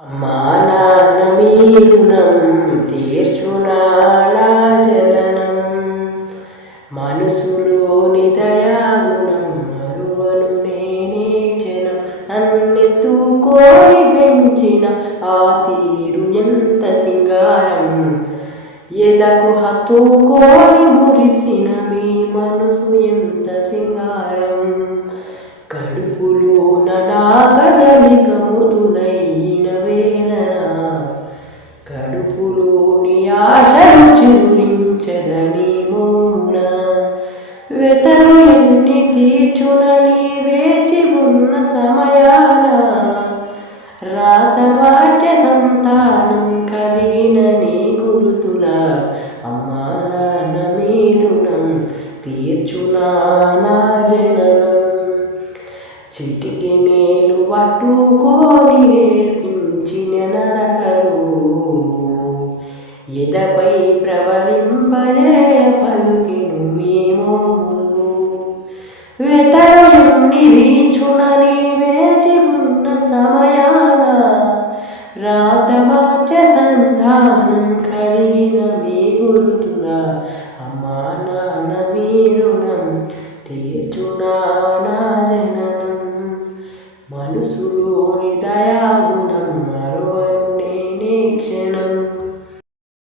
అమ్మా నాన్న మీ రుణం తీర్చునా నా జననం, మనసులోని దయాగుణం మరువను నేనే క్షణం. నన్నెత్తుకోని పెంచిన ఆ తీరు ఎంత సింగారం, ఎదకు హత్తుకోని మురిసిన మీ మనసు ఎంత సింగారం. కడుపులోన నా కదలిక మొదలైన వేళన, కడుపులోని ఆశలు చూరించదని మౌన. వెతలు ఎన్ని తీర్చునని వేచి ఉన్న సమయాన, రాత మార్చే సంతానం కలిగిన నీ గురుతుల. అమ్మా నాన్న మీ రుణం తీర్చునా నా జననం, చిటికి నేలు పట్టుకొని నేర్పించిన నడకలు, ఎదపై ప్రవలింపలే పలుకెను మీ మోములు. వెతలున్ని తీర్చునని వేచి ఉన్న సమయాన, రాత మార్చే సంతానం కలిగిన మీ గుర్తుల. అమ్మా నాన్న మీ రుణం తీర్చునా